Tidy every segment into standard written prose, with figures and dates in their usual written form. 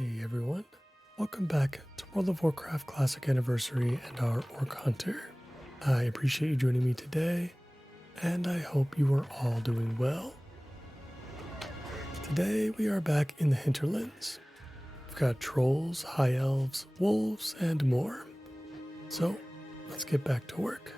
Hey everyone, welcome back to World of Warcraft Classic Anniversary and our Orc Hunter. I appreciate you joining me today, and I hope you are all doing well. Today we are back in the hinterlands. We've got trolls, high elves, wolves, and more. So let's get back to work.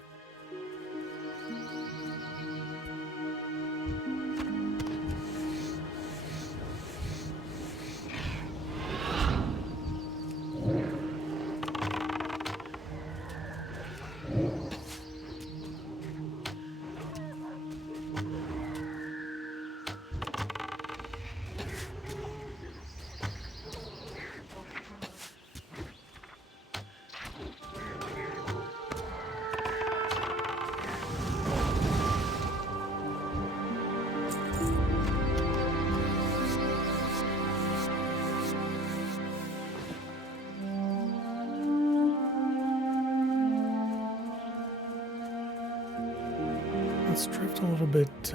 Let's drift a little bit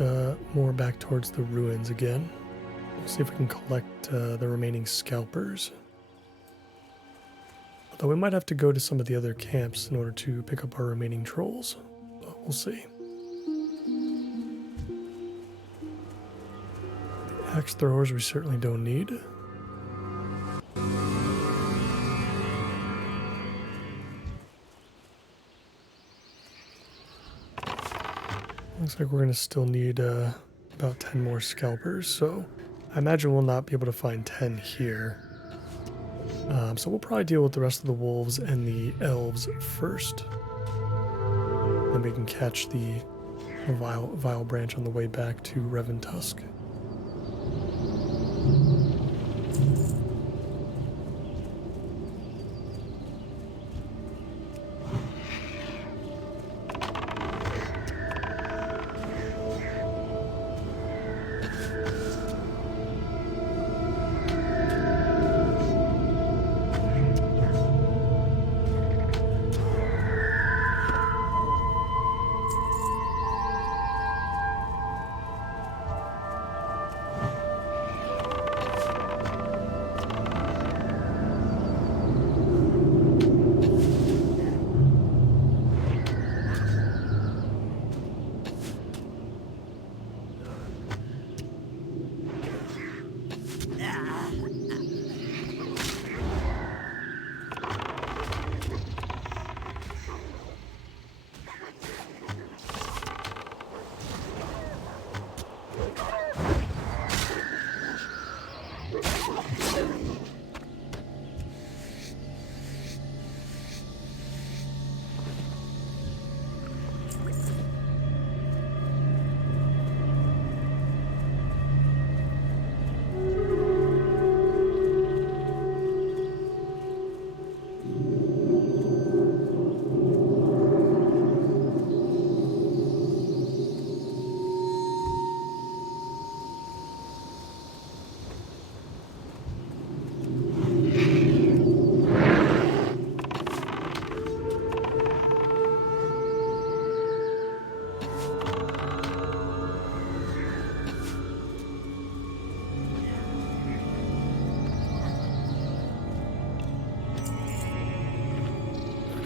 more back towards the ruins again. We'll see if we can collect the remaining scalpers. Although we might have to go to some of the other camps in order to pick up our remaining trolls. But we'll see. The axe throwers we certainly don't need. Looks like we're going to still need about 10 more scalpers, so I imagine we'll not be able to find 10 here. So we'll probably deal with the rest of the wolves and the elves first. Then we can catch the Vile branch on the way back to Reventusk.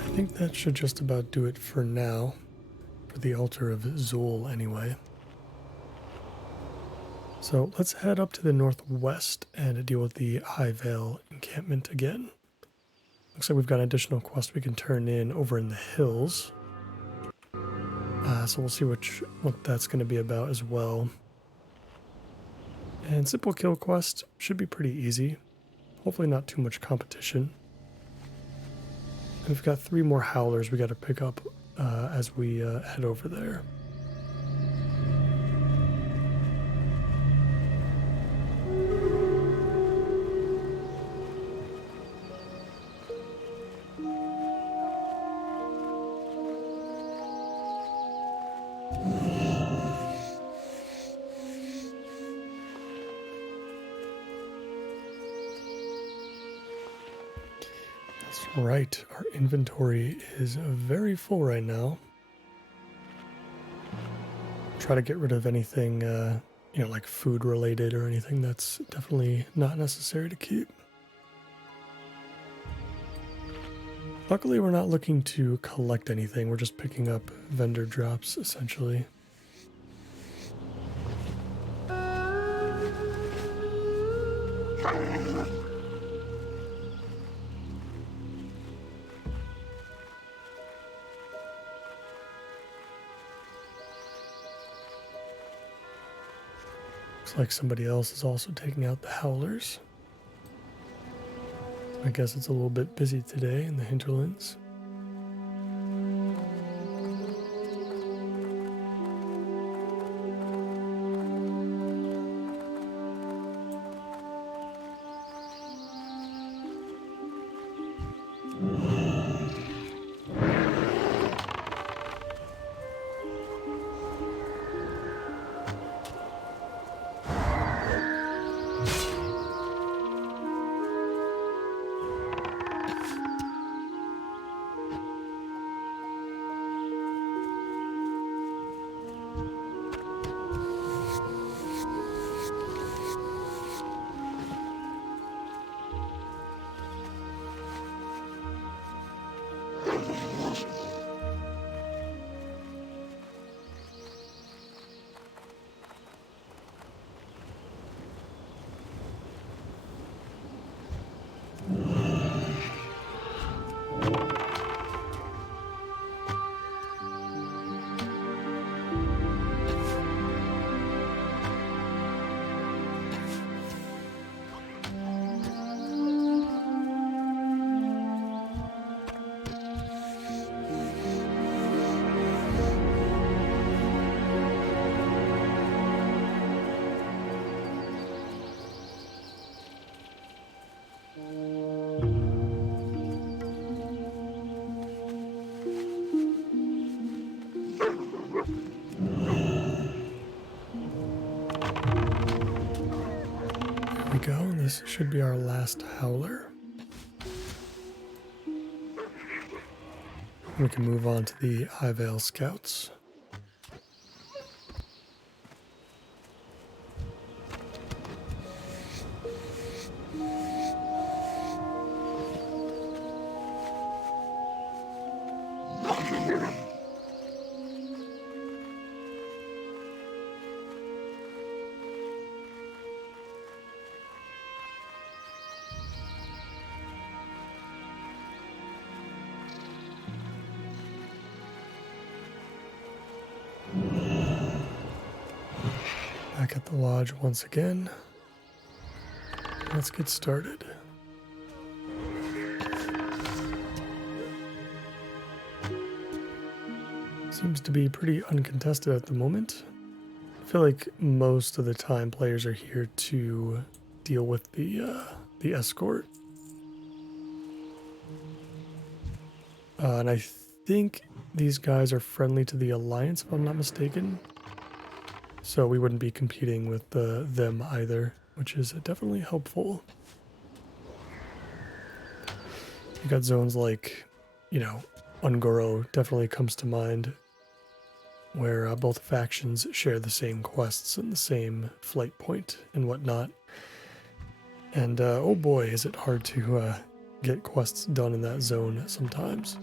I think that should just about do it for now, for the altar of Zul anyway. So let's head up to the northwest and deal with the High Vale encampment again. Looks like we've got an additional quest we can turn in over in the hills. So we'll see what that's going to be about as well. And simple kill quest should be pretty easy. Hopefully not too much competition. And we've got 3 more howlers we got to pick up as we head over there. Right, our inventory is very full right now. Try to get rid of anything, like food related or anything that's definitely not necessary to keep. Luckily, we're not looking to collect anything. We're just picking up vendor drops, essentially. Looks like somebody else is also taking out the howlers. I guess it's a little bit busy today in the hinterlands. There we go. This should be our last howler. We can move on to the High Vale Scouts. Back at the lodge once again. Let's get started. Seems to be pretty uncontested at the moment. I feel like most of the time players are here to deal with the escort. And I think these guys are friendly to the Alliance, if I'm not mistaken. So we wouldn't be competing with them either, which is definitely helpful. You got zones like, Ungoro definitely comes to mind, where both factions share the same quests and the same flight point and whatnot. And oh boy, is it hard to get quests done in that zone sometimes.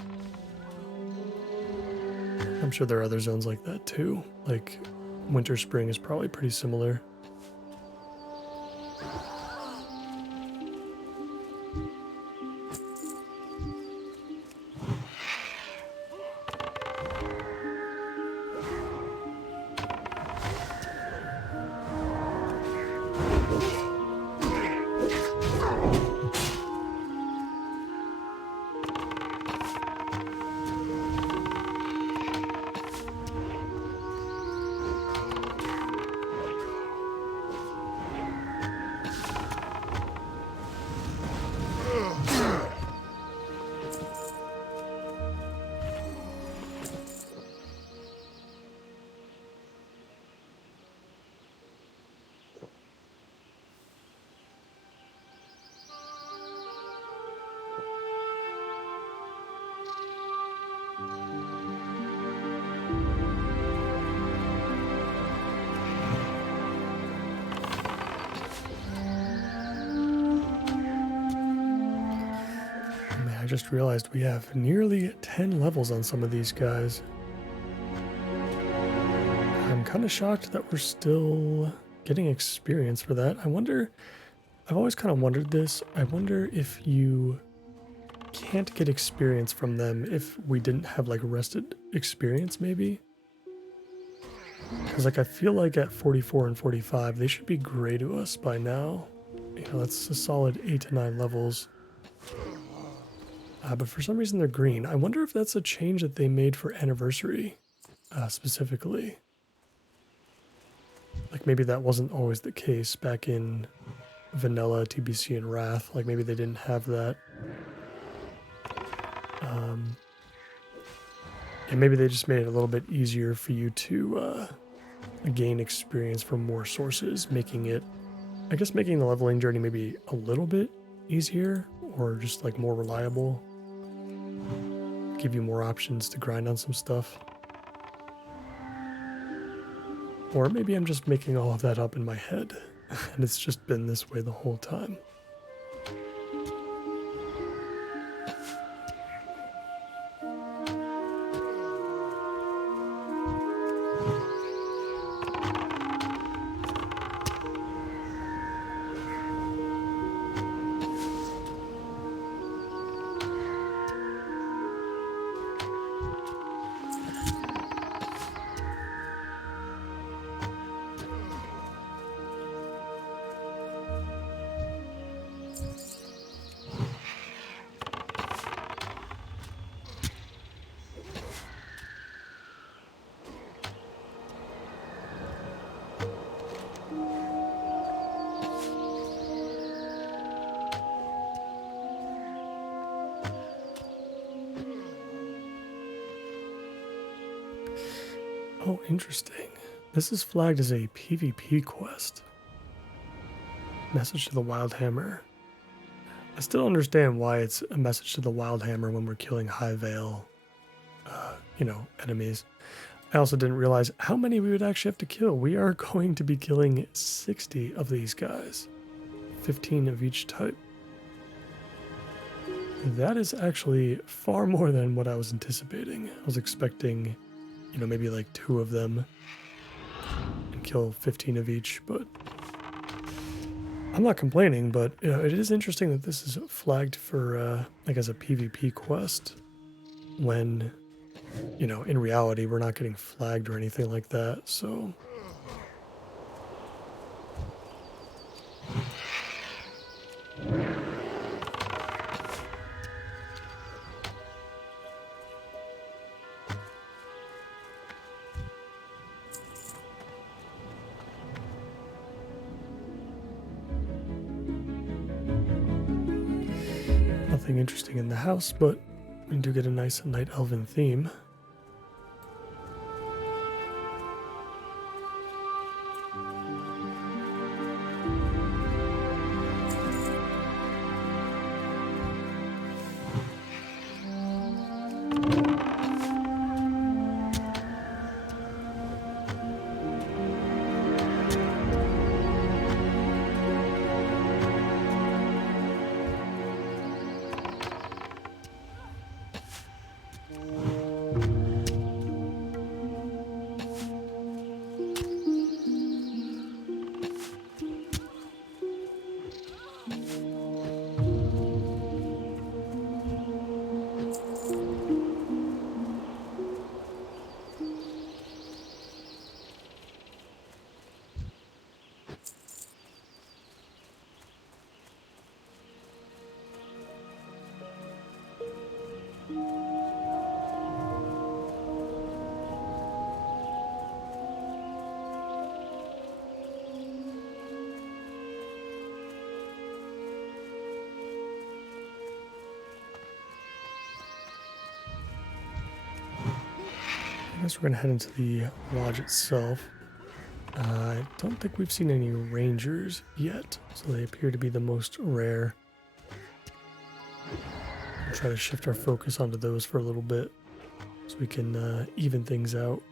I'm sure there are other zones like that too, like Winter Spring is probably pretty similar. just realized we have nearly 10 levels on some of these guys. I'm kind of shocked that we're still getting experience for that. I've always kind of wondered this. I wonder if you can't get experience from them if we didn't have like rested experience maybe. Because like I feel like at 44 and 45, they should be gray to us by now. You know, that's a solid 8 to 9 levels. But for some reason they're green. I wonder if that's a change that they made for Anniversary specifically. Like maybe that wasn't always the case back in Vanilla, TBC, and Wrath. Like maybe they didn't have that. And maybe they just made it a little bit easier for you to gain experience from more sources, making it, I guess making the leveling journey maybe a little bit easier or just like more reliable. Give you more options to grind on some stuff. Or maybe I'm just making all of that up in my head and it's just been this way the whole time. Oh, interesting. This is flagged as a PvP quest. Message to the Wildhammer. I still understand why it's a message to the Wildhammer when we're killing High Veil, enemies. I also didn't realize how many we would actually have to kill. We are going to be killing 60 of these guys. 15 of each type. That is actually far more than what I was anticipating. I was expecting, maybe like 2 of them and kill 15 of each, but I'm not complaining, but it is interesting that this is flagged for as a PvP quest when, in reality we're not getting flagged or anything like that, so. Nothing interesting in the house, but we do get a nice night elven theme. I guess we're going to head into the lodge itself. I don't think we've seen any rangers yet, so they appear to be the most rare. We'll try to shift our focus onto those for a little bit so we can even things out.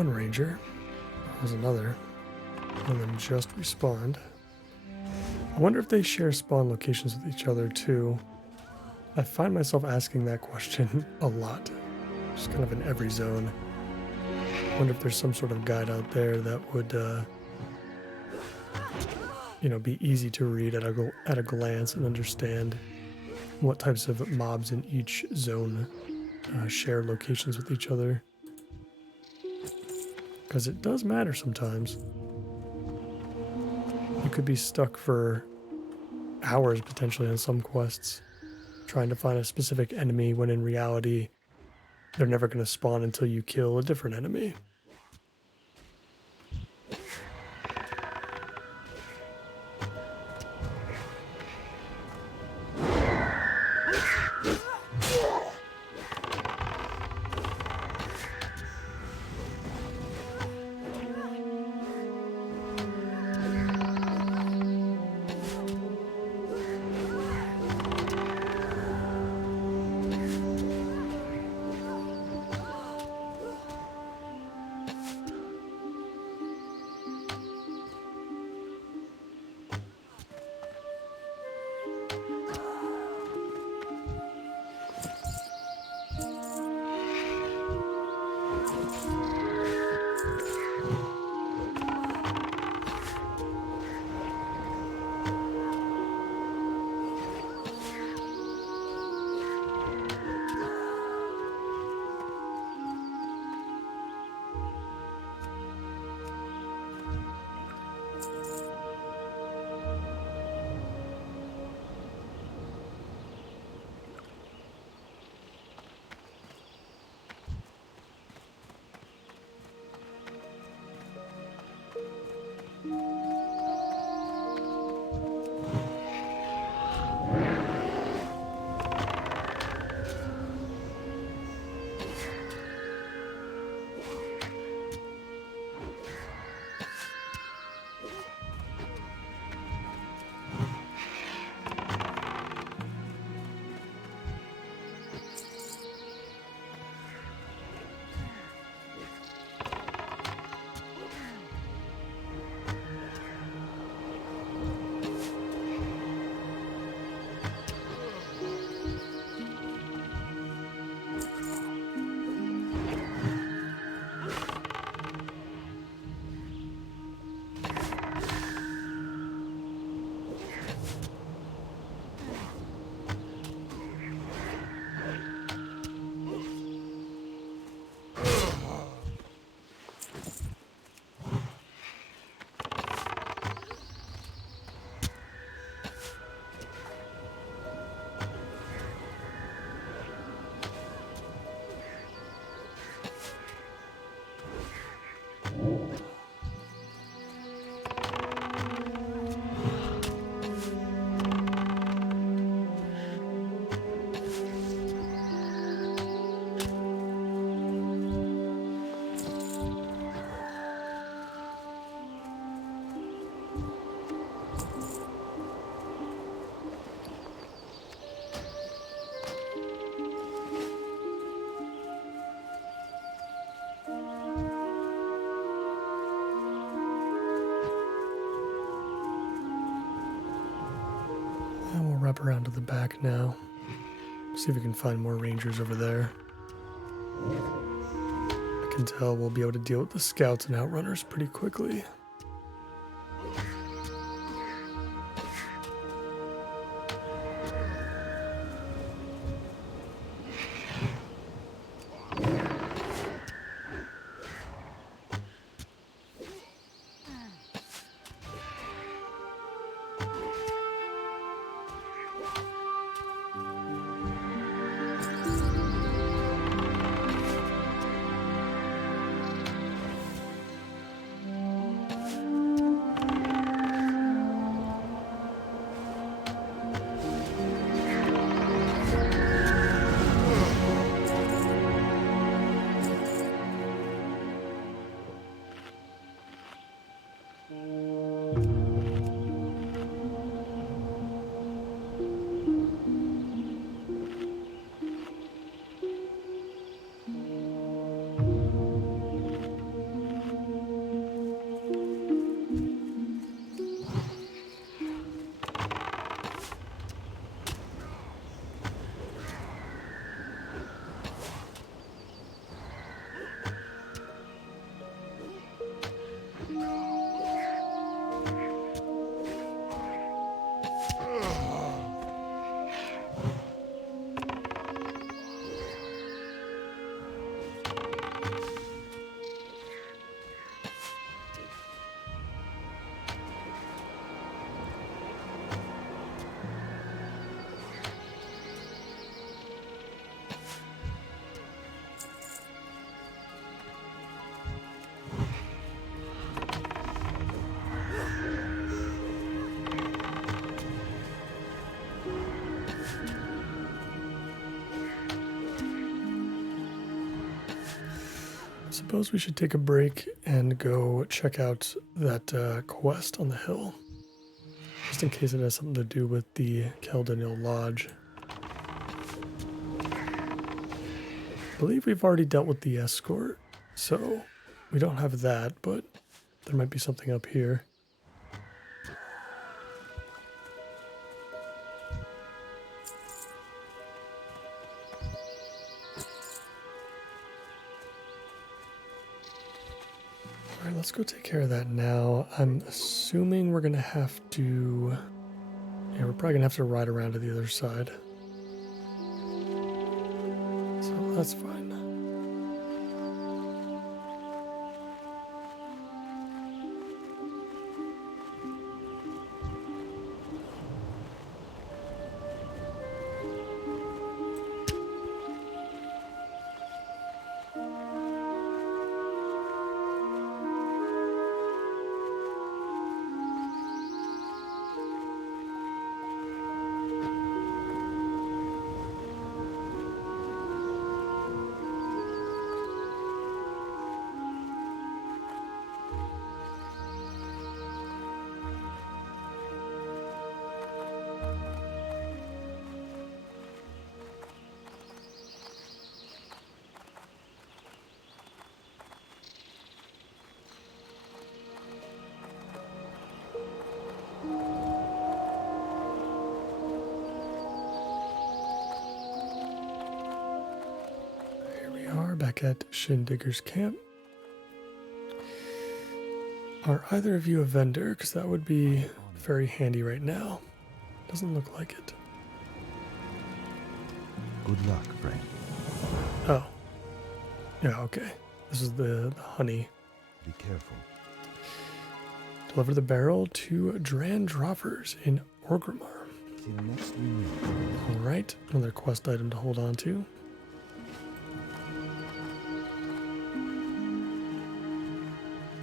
one ranger. There's another. One of them just respawned. I wonder if they share spawn locations with each other too. I find myself asking that question a lot. Just kind of in every zone. I wonder if there's some sort of guide out there that would, be easy to read at a glance and understand what types of mobs in each zone share locations with each other. Because it does matter sometimes. You could be stuck for hours potentially on some quests trying to find a specific enemy when in reality they're never going to spawn until you kill a different enemy. And we'll wrap around to the back now. See if we can find more rangers over there. I can tell we'll be able to deal with the scouts and outrunners pretty quickly. suppose we should take a break and go check out that quest on the hill. Just in case it has something to do with the Keldaniel Lodge. I believe we've already dealt with the escort, so we don't have that, but there might be something up here. Alright, let's go take care of that now. I'm assuming we're going to have to... Yeah, we're probably going to have to ride around to the other side. So that's fine. Back at Shindigger's camp. Are either of you a vendor? Because that would be very handy right now. Doesn't look like it. Good luck, friend. Oh. Yeah, okay. This is the honey. Be careful. Deliver the barrel to Dran Droppers in Orgrimmar. See the next one. Alright, another quest item to hold on to.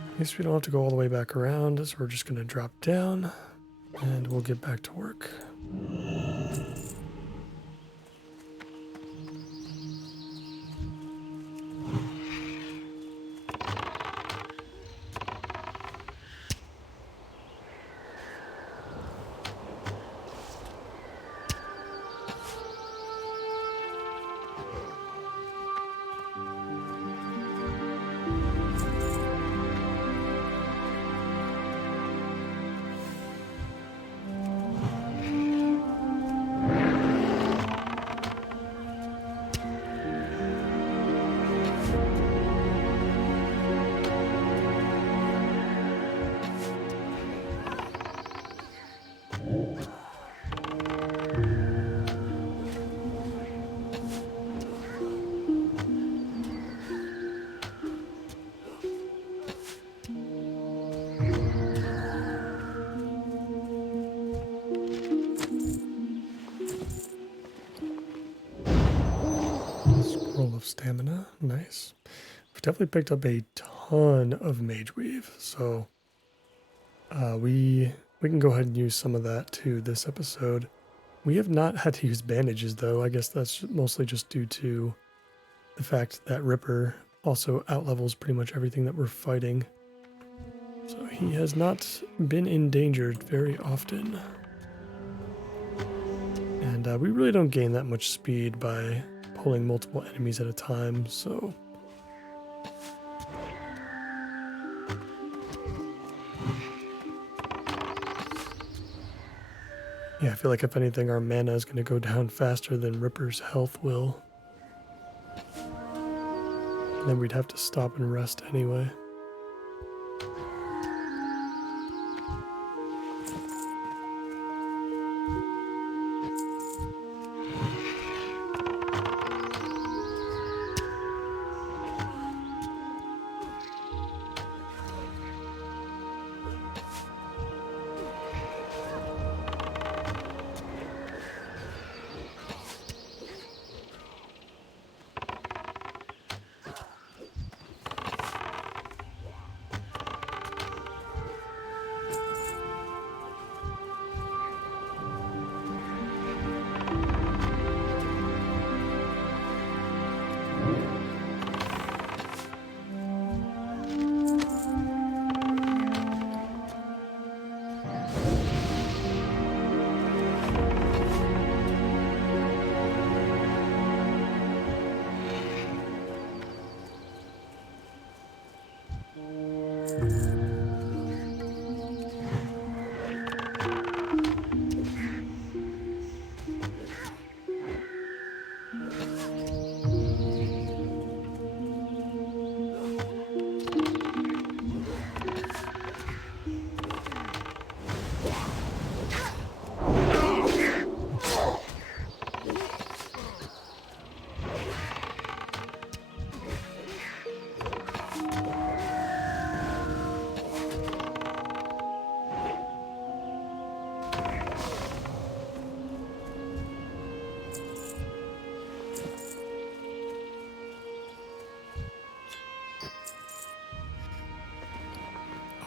At least we don't have to go all the way back around, so we're just going to drop down and we'll get back to work. Roll of stamina, nice. We've definitely picked up a ton of mage weave, so we can go ahead and use some of that too this episode. We have not had to use bandages though. I guess that's mostly just due to the fact that Ripper also outlevels pretty much everything that we're fighting. So he has not been endangered very often. And we really don't gain that much speed by pulling multiple enemies at a time, so... Yeah, I feel like if anything, our mana is going to go down faster than Ripper's health will. And then we'd have to stop and rest anyway.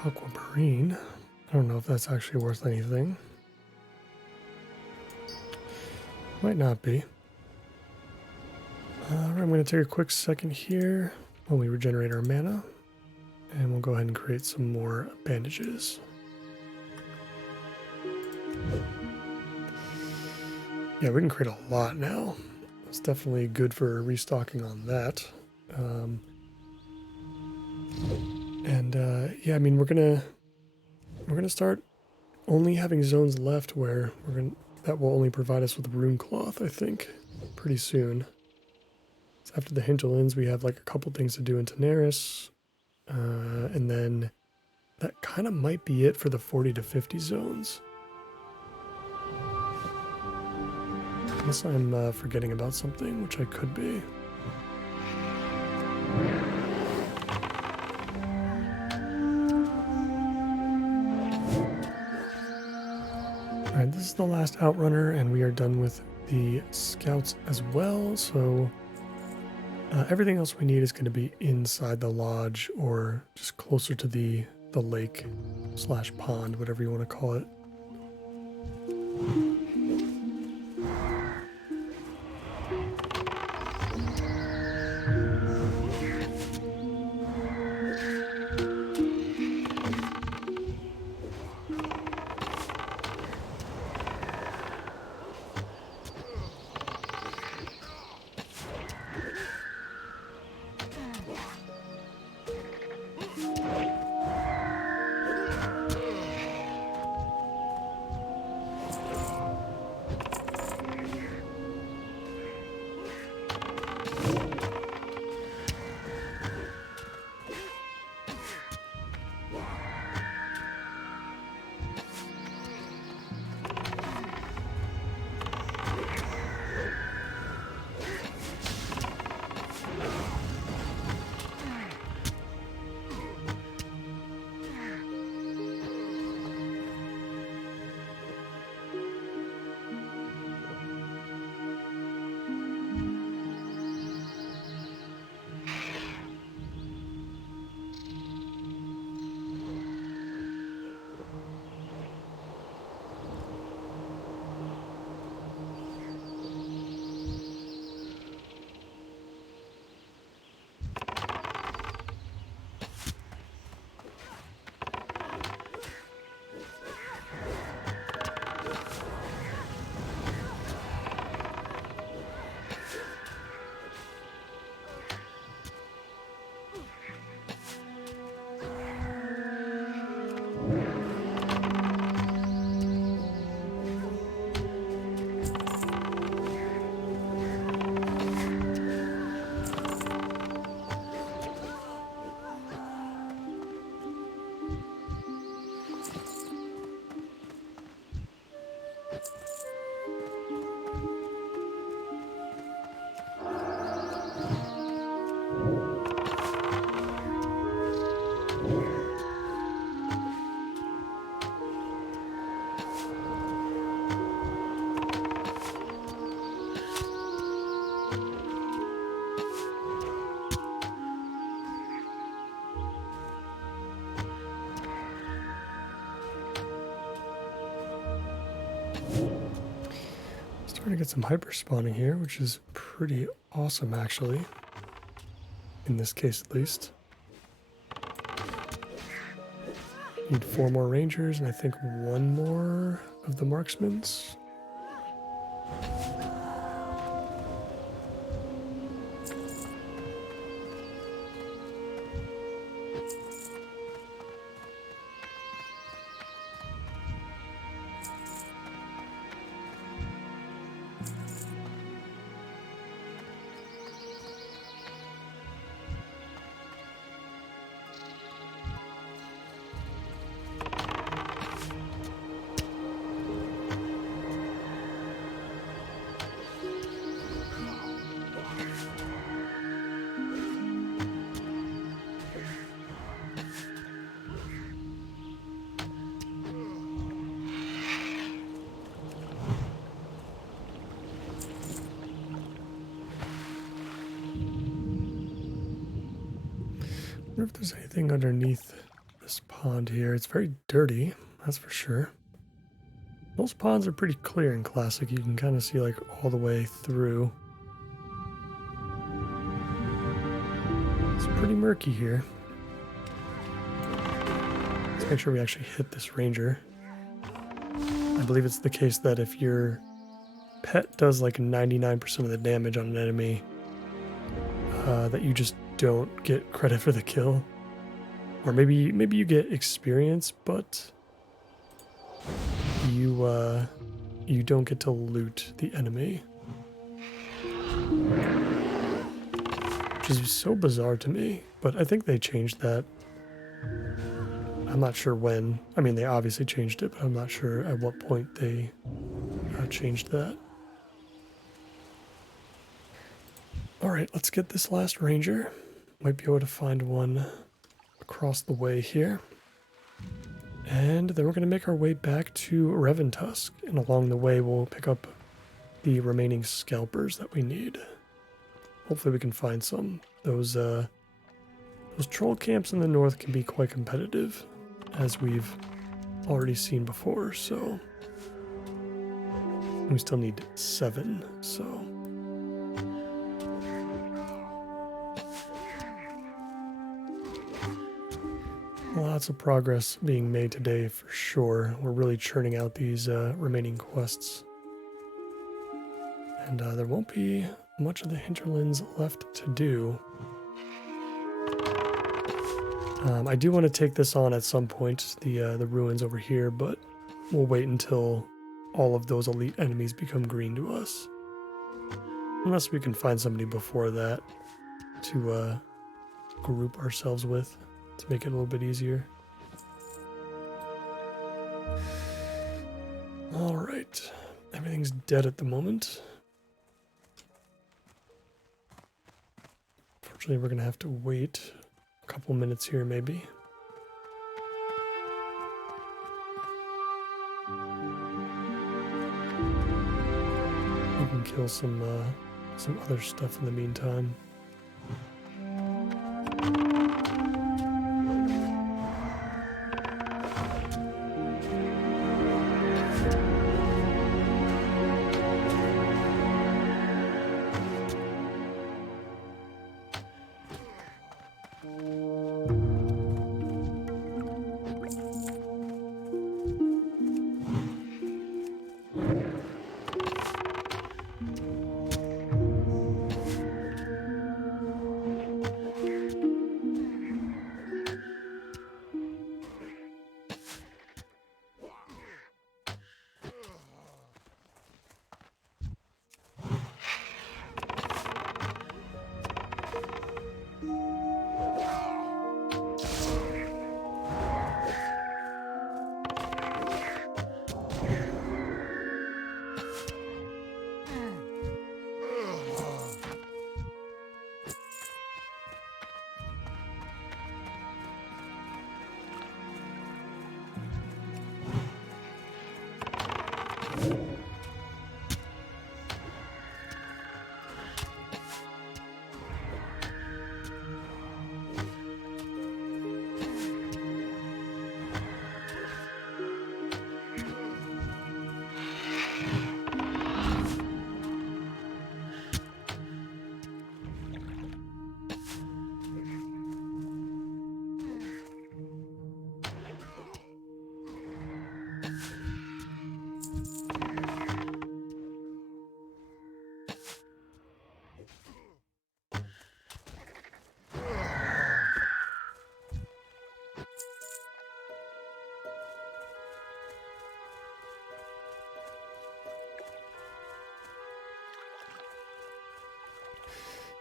Aquamarine. I don't know if that's actually worth anything. Might not be. I'm going to take a quick second here while we regenerate our mana, and we'll go ahead and create some more bandages. Yeah, we can create a lot now. It's definitely good for restocking on that. Yeah, I mean we're gonna start only having zones left where that will only provide us with rune cloth, I think, pretty soon. So after the hinterlands, we have like a couple things to do in Daenerys, and then that kind of might be it for the 40 to 50 zones. Unless I'm forgetting about something, which I could be. Alright, this is the last outrunner, and we are done with the scouts as well, so everything else we need is going to be inside the lodge or just closer to the lake / pond, whatever you want to call it. Starting to get some hyper spawning here, which is pretty awesome actually. In this case at least. Need 4 more rangers and I think 1 more of the marksmans. wonder if there's anything underneath this pond here. It's very dirty, that's for sure. Most ponds are pretty clear in Classic. You can kind of see like all the way through. It's pretty murky here. Let's make sure we actually hit this ranger. I believe it's the case that if your pet does like 99% of the damage on an enemy, that you just don't get credit for the kill. Or maybe you get experience, but you don't get to loot the enemy. Which is so bizarre to me, but I think they changed that. I'm not sure when. I mean, they obviously changed it, but I'm not sure at what point they changed that. Alright, let's get this last ranger. Might be able to find one across the way here. And then we're going to make our way back to Reventusk. And along the way, we'll pick up the remaining scalpers that we need. Hopefully we can find some. Those troll camps in the north can be quite competitive, as we've already seen before, so... We still need 7, so... Lots of progress being made today for sure. We're really churning out these remaining quests. And there won't be much of the hinterlands left to do. I do want to take this on at some point, the ruins over here, but we'll wait until all of those elite enemies become green to us. Unless we can find somebody before that to group ourselves with to make it a little bit easier. Alright, everything's dead at the moment. Unfortunately, we're going to have to wait a couple minutes here, maybe. We can kill some other stuff in the meantime.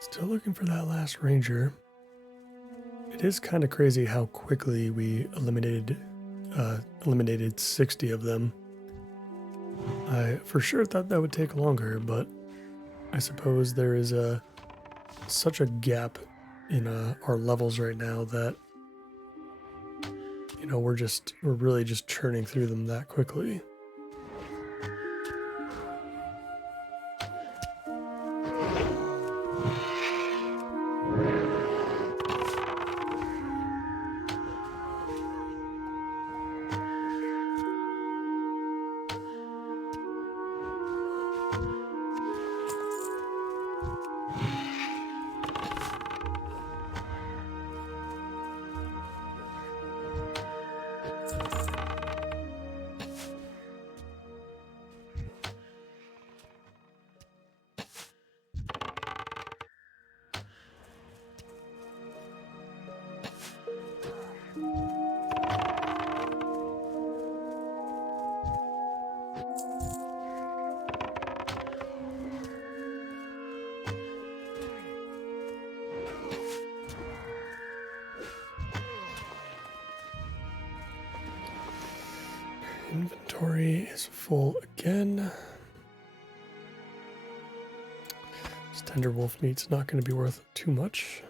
Still looking for that last ranger. It is kind of crazy how quickly we eliminated 60 of them. I for sure thought that would take longer, but I suppose there is such a gap in our levels right now that we're really just churning through them that quickly. Inventory is full again. This tender wolf meat's not going to be worth too much.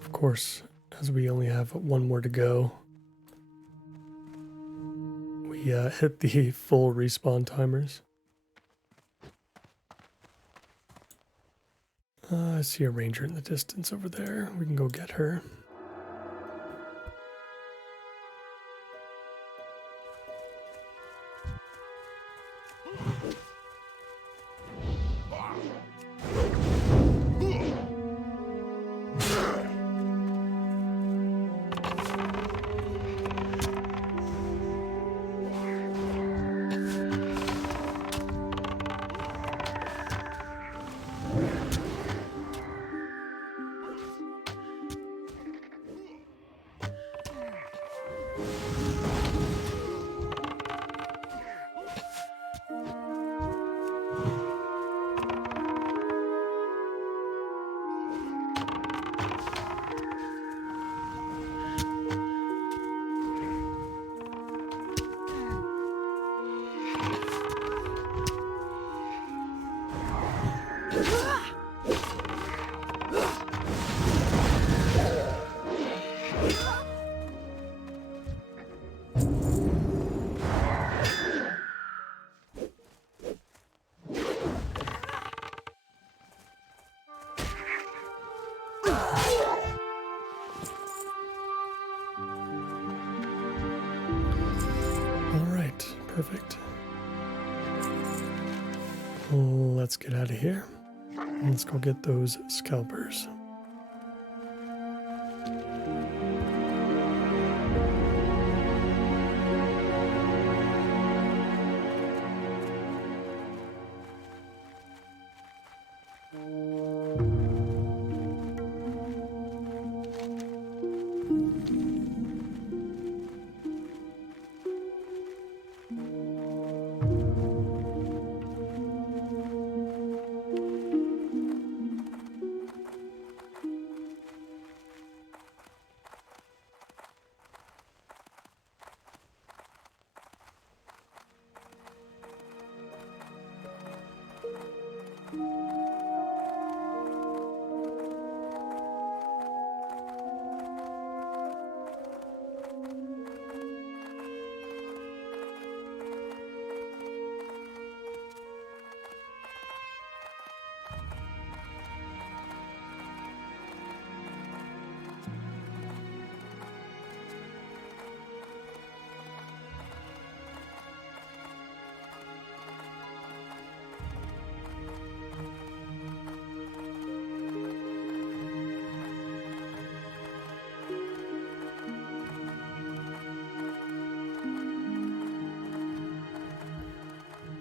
Of course, as we only have one more to go, we hit the full respawn timers. I see a ranger in the distance over there. We can go get her. Perfect. Let's get out of here. Let's go get those scalpers.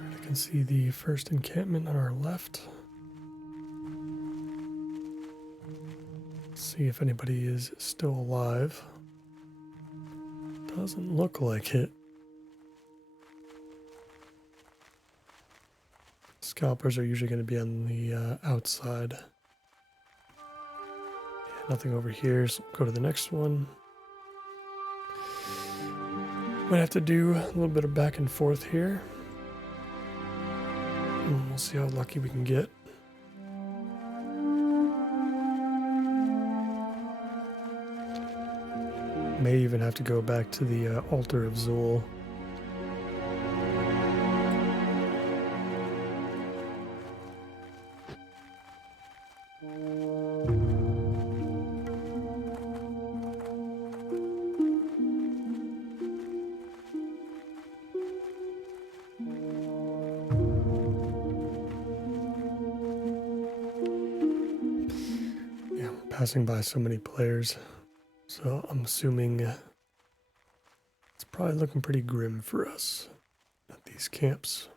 I can see the first encampment on our left. See if anybody is still alive. Doesn't look like it. Scalpers are usually going to be on the outside. Yeah, nothing over here, so we'll go to the next one. Might have to do a little bit of back and forth here. And we'll see how lucky we can get. May even have to go back to the altar of Zul. Yeah, we're passing by so many players. So I'm assuming it's probably looking pretty grim for us at these camps.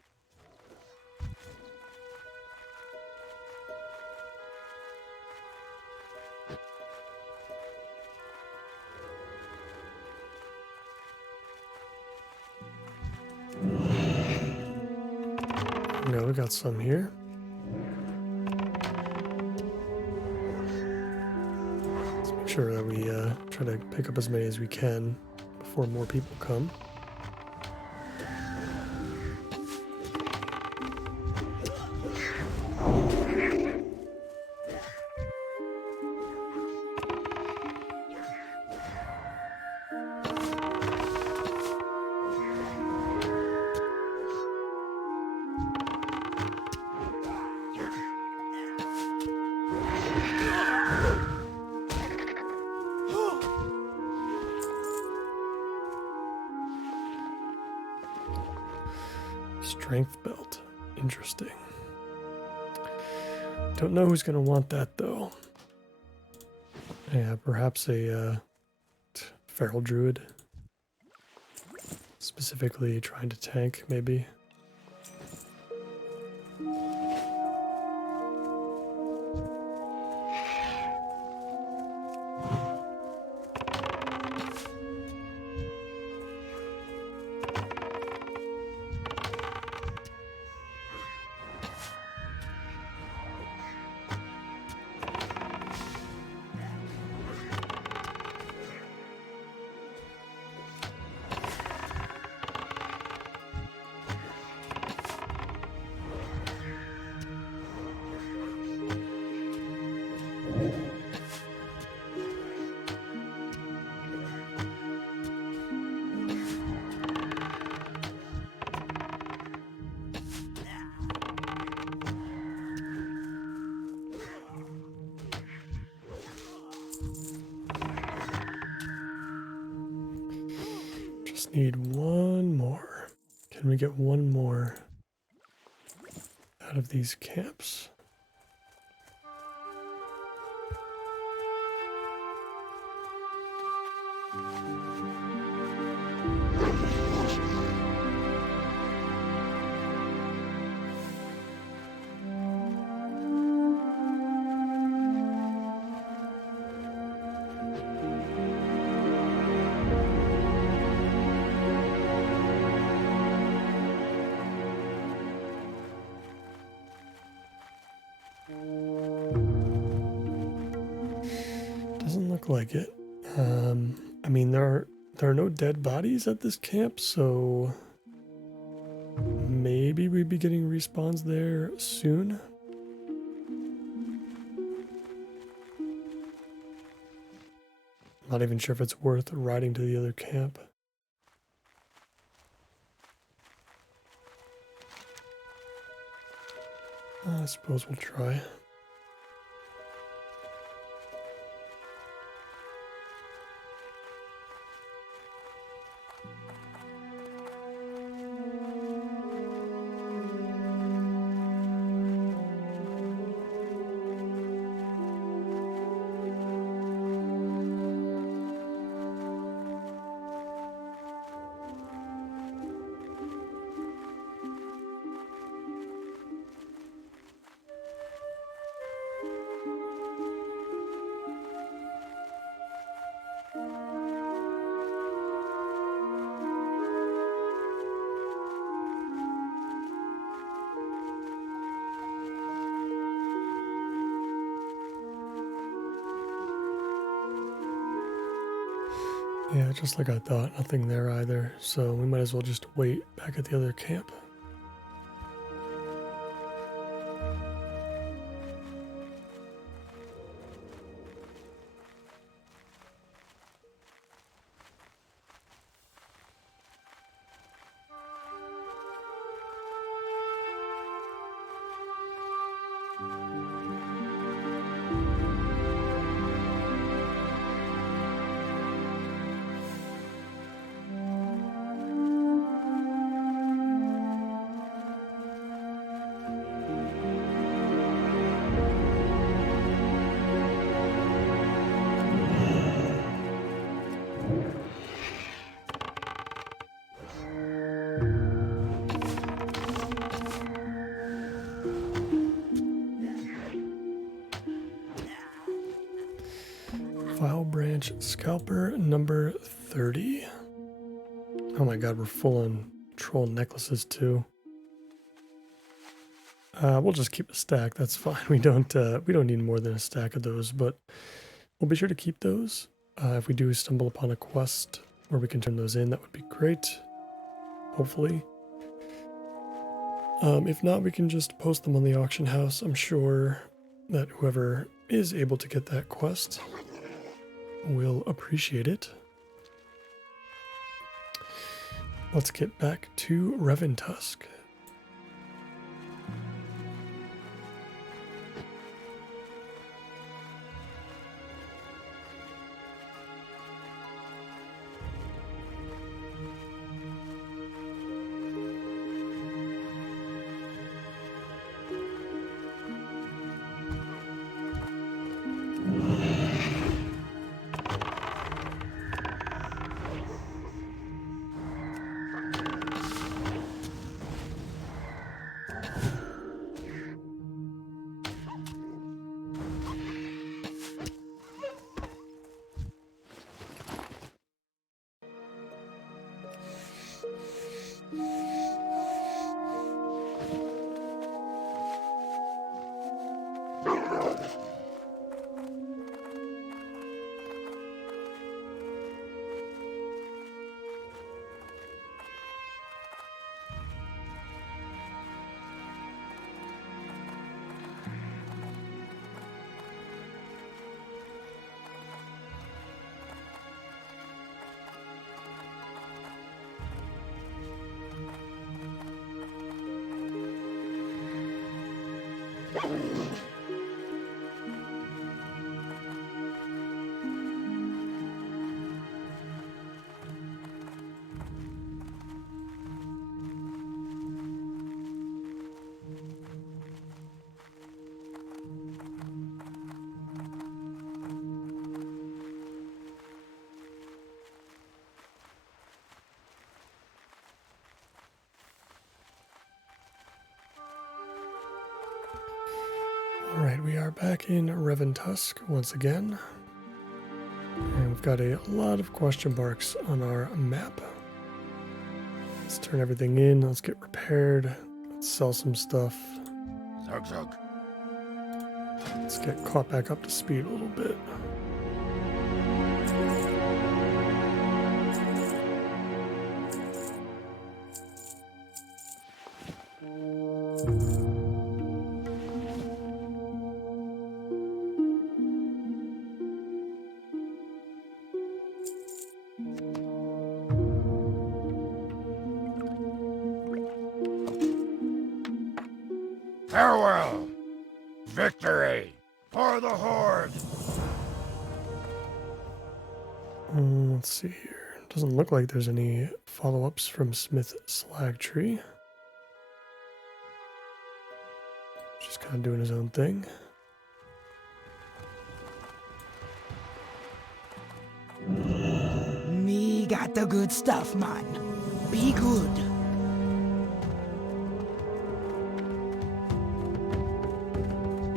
go. We got some here. Let's make sure that we try to pick up as many as we can before more people come. Strength belt. Interesting. Don't know who's going to want that, though. Yeah, perhaps a feral druid. Specifically trying to tank, maybe. Just need one more. Can we get one more out of these camps? Doesn't look like it. I mean, there are no dead bodies at this camp, so maybe we'd be getting respawns there soon. Not even sure if it's worth riding to the other camp. I suppose we'll try. Yeah, just like I thought, nothing there either, so we might as well just wait back at the other camp. File branch scalper number 30. Oh my god, we're full on troll necklaces too. We'll just keep a stack. That's fine. We don't need more than a stack of those, but we'll be sure to keep those. If we do stumble upon a quest where we can turn those in, that would be great. Hopefully. If not, we can just post them on the auction house. I'm sure that whoever is able to get that quest will appreciate it. Let's get back to Reventusk. Alright, we are back in Reventusk once again. And we've got a lot of question marks on our map. Let's turn everything in, let's get repaired, let's sell some stuff. Zug zug. Let's get caught back up to speed a little bit. Farewell! Victory! For the Horde! Let's see here. Doesn't look like there's any follow-ups from Smith Slagtree. Just kind of doing his own thing. Me got the good stuff, man. Be good.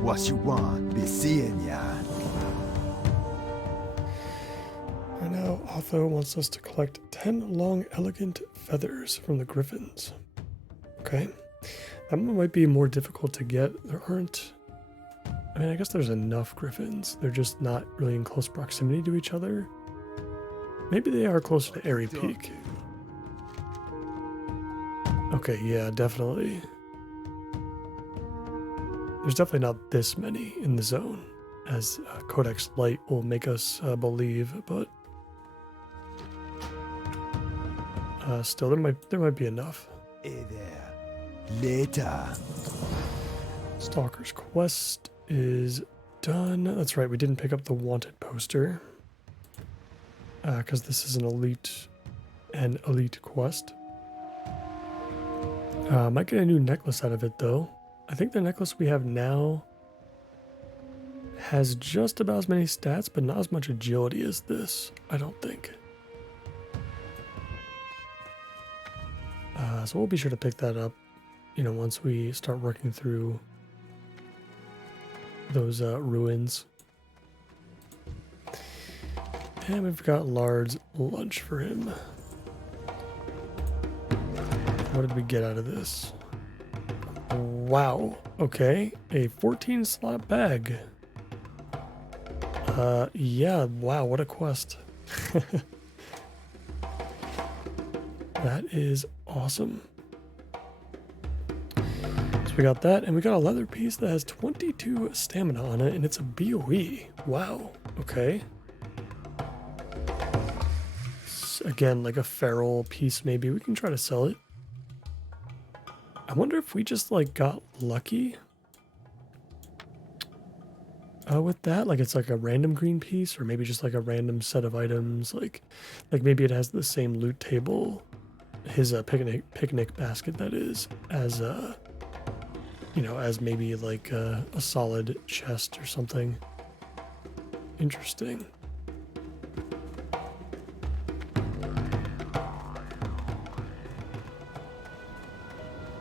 What you want, be seeing ya. Right now, Otho wants us to collect 10 long, elegant feathers from the griffins. Okay. That one might be more difficult to get. There aren't... I mean, I guess there's enough griffins. They're just not really in close proximity to each other. Maybe they are closer to Airy Peak. Okay, yeah, definitely. There's definitely not this many in the zone, as CodexLite will make us believe, but still, there might be enough. Hey there. Later. Stalker's Quest is done. That's right, we didn't pick up the wanted poster because this is an elite quest. Might get a new necklace out of it though. I think the necklace we have now has just about as many stats, but not as much agility as this, I don't think. So we'll be sure to pick that up, you know, once we start working through those ruins. And we've got Lard's lunch for him. What did we get out of this? Wow. Okay. A 14 slot bag. Yeah. Wow. What a quest. That is awesome. So we got that, and we got a leather piece that has 22 stamina on it, and it's a BOE. Wow. Okay. Again, like a feral piece, maybe. We can try to sell it. I wonder if we just, like, got lucky with that. Like, it's like a random green piece, or maybe just like a random set of items. Like maybe it has the same loot table, his picnic basket, that is, as you know, as maybe like a solid chest or something. Interesting.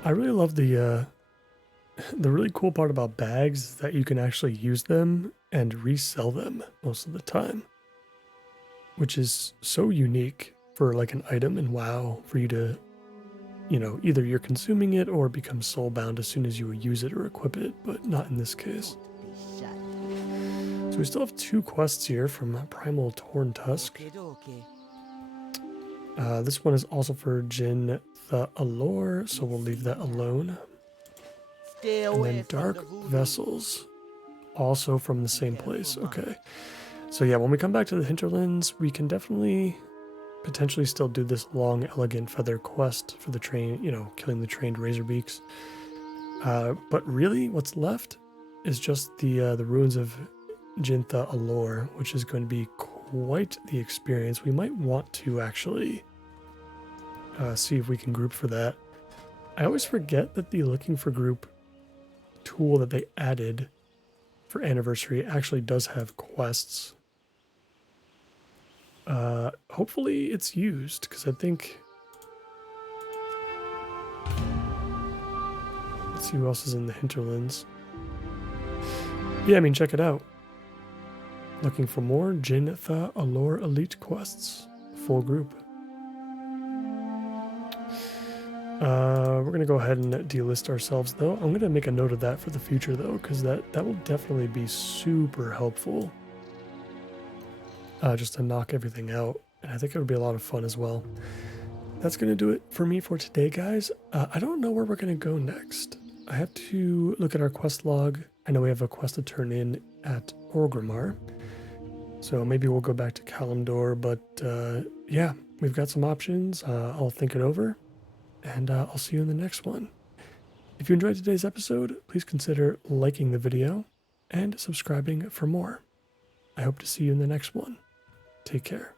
I really love the really cool part about bags is that you can actually use them and resell them most of the time, which is so unique for like an item in WoW, for you to, you know, either you're consuming it or it becomes soulbound as soon as you use it or equip it, but not in this case. So we still have 2 quests here from Primal Torn Tusk. This one is also for Jin the Allure, so we'll leave that alone. And then Dark Vessels, also from the same place. Okay. So yeah, when we come back to the hinterlands, we can definitely potentially still do this long, elegant feather quest for the train, you know, killing the trained razorbeaks. But really what's left is just the ruins of Jintha Allure, which is going to be quite the experience. We might want to actually see if we can group for that. I always forget that the looking for group tool that they added for Anniversary actually does have quests. Hopefully it's used, because I think... Let's see who else is in the hinterlands. Yeah, I mean, check it out. Looking for more Jintha Allure Elite quests. Full group. We're going to go ahead and delist ourselves, though. I'm going to make a note of that for the future, though, because that will definitely be super helpful. Just to knock everything out. And I think it would be a lot of fun as well. That's going to do it for me for today, guys. I don't know where we're going to go next. I have to look at our quest log. I know we have a quest to turn in at Orgrimmar. So maybe we'll go back to Kalimdor, but yeah, we've got some options. I'll think it over, and I'll see you in the next one. If you enjoyed today's episode, please consider liking the video and subscribing for more. I hope to see you in the next one. Take care.